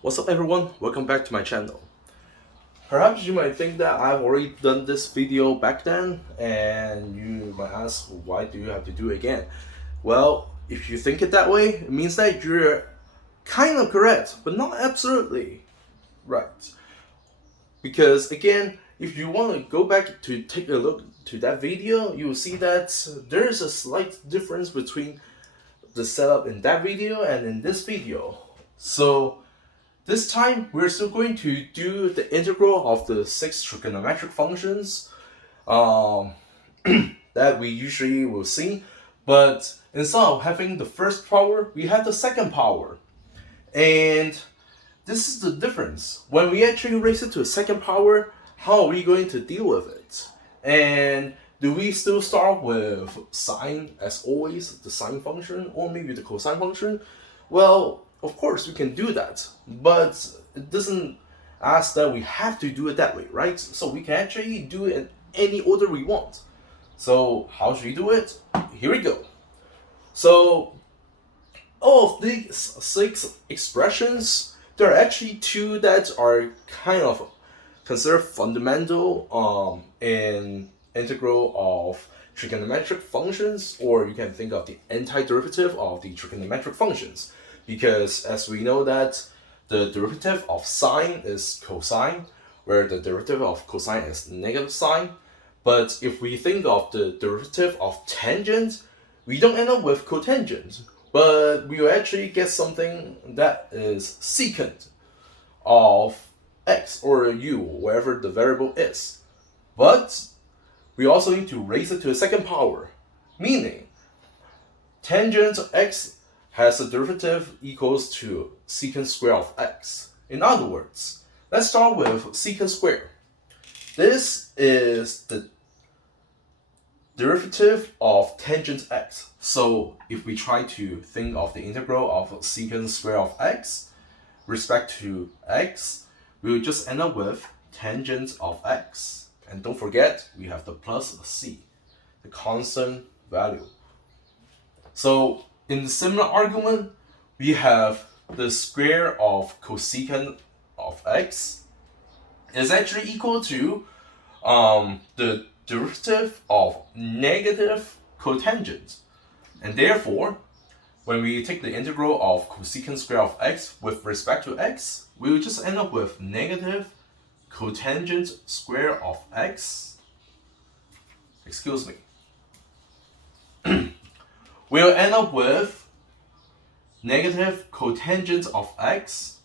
What's up everyone, welcome back to my channel. Perhaps you might think that I've already done this video back then and you might ask why do you have to do it again? Well, if you think it that way, it means that you're kind of correct, but not absolutely right. Because again, if you want to go back to take a look to that video, you will see that there's a slight difference between the setup in that video and in this video. So this time, we're still going to do the integral of the 6 trigonometric functions that we usually will see. But instead of having the first power, we have the second power. And this is the difference. When we actually raise it to a second power, how are we going to deal with it? And do we still start with sine as always, the sine function, or maybe the cosine function? Well, of course we can do that, but it doesn't ask that we have to do it that way, right? So we can actually do it in any order we want. So how should we do it? Here we go. So all of these 6 expressions, there are actually 2 that are kind of considered fundamental in integral of trigonometric functions, or you can think of the antiderivative of the trigonometric functions. Because as we know that the derivative of sine is cosine, where the derivative of cosine is negative sine. But if we think of the derivative of tangent, we don't end up with cotangent, but we will actually get something that is secant of x or u, wherever the variable is. But we also need to raise it to a second power, meaning tangent of x has a derivative equals to secant square of x. In other words, let's start with secant square. This is the derivative of tangent x. So if we try to think of the integral of secant square of x respect to x, we will just end up with tangent of x. And don't forget, we have the plus c, the constant value. So in the similar argument, we have the square of cosecant of x is actually equal to the derivative of negative cotangent. And therefore, when we take the integral of cosecant square of x with respect to x, we will just end up with negative cotangent square of x. Excuse me. We'll end up with negative cotangent of x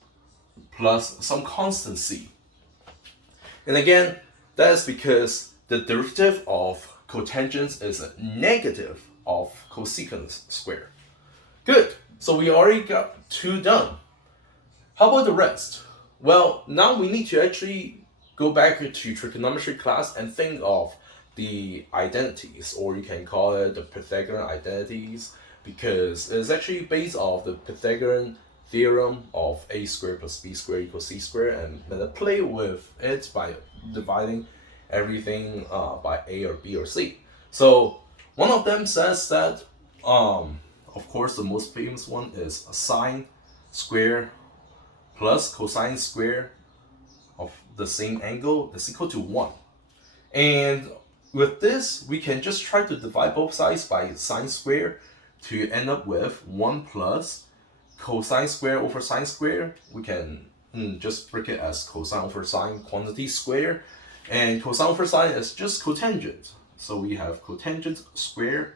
plus some constant c. And again, that is because the derivative of cotangent is a negative of cosecant square. Good, so we already got 2 done. How about the rest? Well, now we need to actually go back to trigonometry class and think of the identities, or you can call it the Pythagorean identities, because it's actually based off the Pythagorean theorem of a squared plus b squared equals c squared, and play with it by dividing everything by a or b or c. So one of them says that, of course, the most famous one is sine square plus cosine square of the same angle is equal to 1. And with this, we can just try to divide both sides by sine square to end up with 1 plus cosine square over sine square. We can just break it as cosine over sine quantity square. And cosine over sine is just cotangent. So we have cotangent square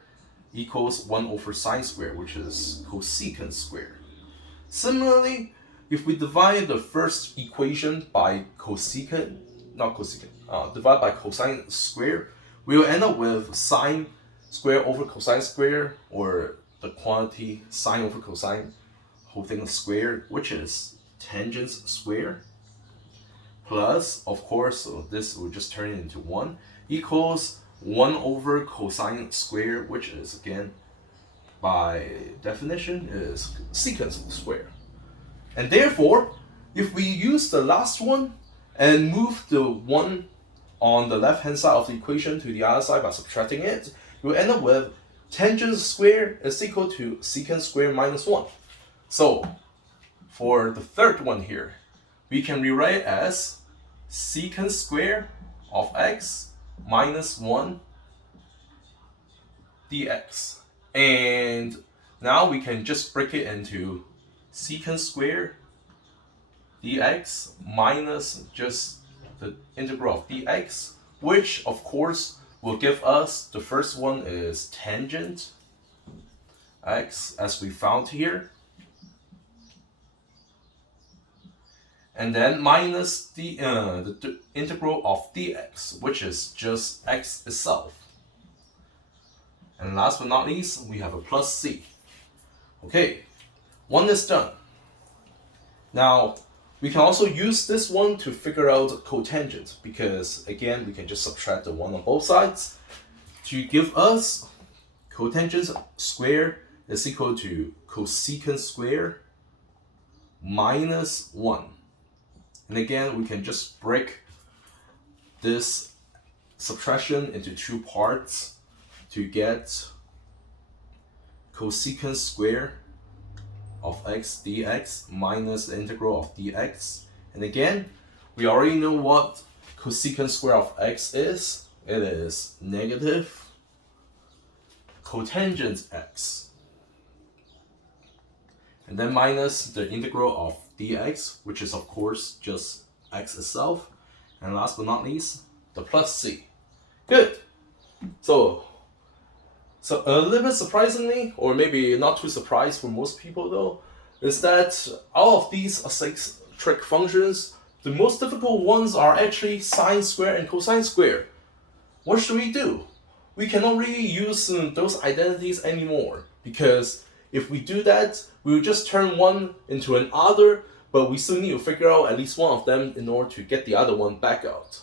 equals 1 over sine square, which is cosecant square. Similarly, if we divide the first equation by divide by cosine square, we will end up with sine square over cosine square, or the quantity sine over cosine, whole thing squared, which is tangent square, plus, of course, so this will just turn it into 1, equals 1 over cosine square, which is, again, by definition, is secant square. And therefore, if we use the last one and move the 1 on the left hand side of the equation to the other side by subtracting it, you will end up with tangent square is equal to secant square minus 1. So for the third one here, we can rewrite as secant square of x minus 1 dx. And now we can just break it into secant square dx minus just the integral of dx, which of course will give us, the first one is tangent x as we found here, and then minus the integral of dx, which is just x itself. And last but not least, we have a plus c. Okay, one is done. Now, we can also use this one to figure out cotangent, because again, we can just subtract the 1 on both sides to give us cotangent square is equal to cosecant square minus 1. And again, we can just break this subtraction into two parts to get cosecant square of x dx minus the integral of dx. And again, we already know what cosecant square of x is. It is negative cotangent x. And then minus the integral of dx, which is of course just x itself. And last but not least, the plus c. Good. So a little bit surprisingly, or maybe not too surprised for most people though, is that out of these 6 trig functions, the most difficult ones are actually sine square and cosine square. What should we do? We cannot really use those identities anymore, because if we do that, we will just turn one into another, but we still need to figure out at least one of them in order to get the other one back out.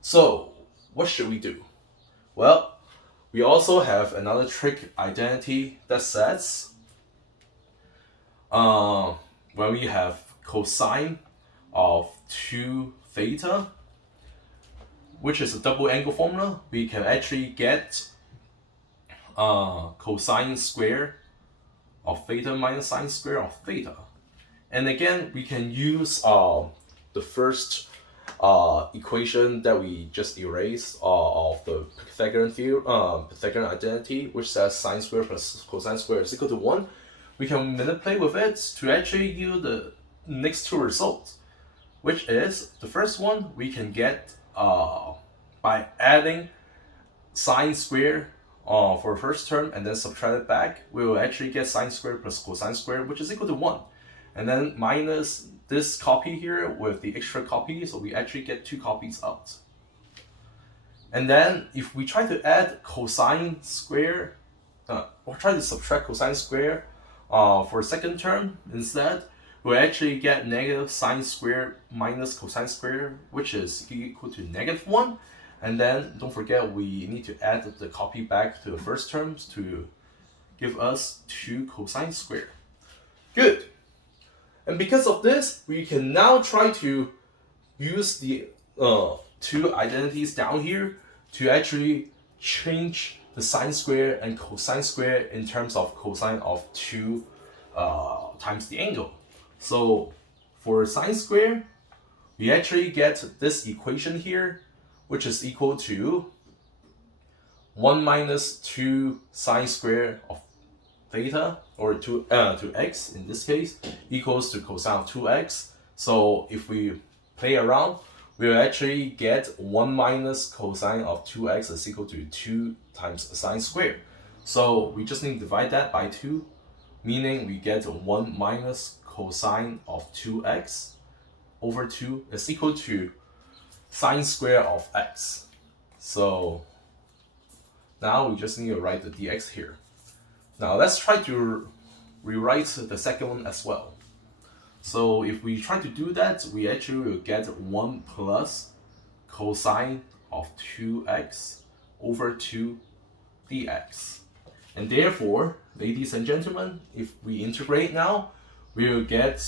So, what should we do? Well, we also have another trig identity that says when we have cosine of 2 theta, which is a double angle formula, we can actually get cosine square of theta minus sine square of theta. And again, we can use the first equation that we just erased of the Pythagorean theorem, Pythagorean identity, which says sine square plus cosine square is equal to 1. We can manipulate with it to actually yield the next two results, which is the first one we can get by adding sine square for the first term and then subtract it back. We will actually get sine square plus cosine square, which is equal to 1. And then minus this copy here with the extra copy, so we actually get 2 copies out. And then if we try to add cosine square, or try to subtract cosine square for second term instead, we'll actually get negative sine square minus cosine square, which is equal to -1. And then don't forget, we need to add the copy back to the first terms to give us 2 cosine square. Good. And because of this, we can now try to use the 2 identities down here to actually change the sine square and cosine square in terms of cosine of 2 times the angle. So for sine square, we actually get this equation here, which is equal to 1 minus 2 sine square of theta, or to x in this case, equals to cosine of 2x. So if we play around, we'll actually get 1 minus cosine of 2x is equal to 2 times sine square. So we just need to divide that by 2, meaning we get 1 minus cosine of 2x over 2 is equal to sine square of x. So now we just need to write the dx here. Now let's try to rewrite the second one as well. So if we try to do that, we actually will get 1 plus cosine of 2x over 2 dx. And therefore, ladies and gentlemen, if we integrate now, we will get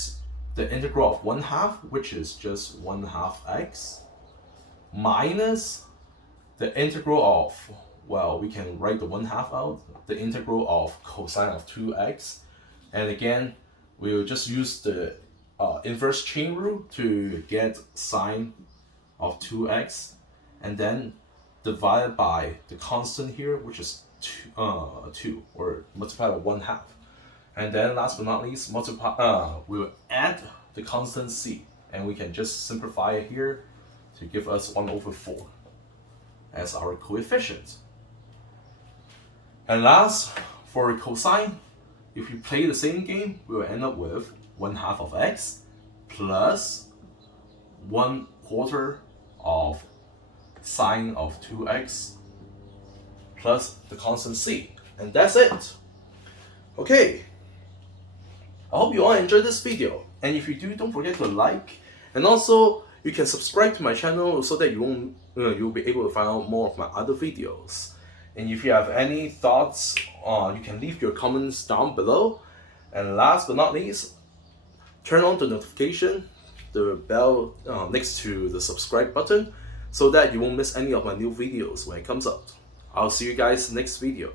the integral of 1/2, which is just 1/2 x, minus the integral of, well, we can write the 1/2 out, the integral of cosine of 2x. And again, we will just use the inverse chain rule to get sine of 2x, and then divide by the constant here, which is 2, or multiply by 1/2. And then last but not least, we'll add the constant c, and we can just simplify it here to give us 1/4 as our coefficient. And last, for cosine, if we play the same game, we will end up with 1/2 of x plus 1/4 of sine of 2x plus the constant c. And that's it. Okay. I hope you all enjoyed this video. And if you do, don't forget to like. And also, you can subscribe to my channel so that you'll be able to find out more of my other videos. And if you have any thoughts, you can leave your comments down below. And last but not least, turn on the notification, the bell next to the subscribe button, so that you won't miss any of my new videos when it comes out. I'll see you guys next video.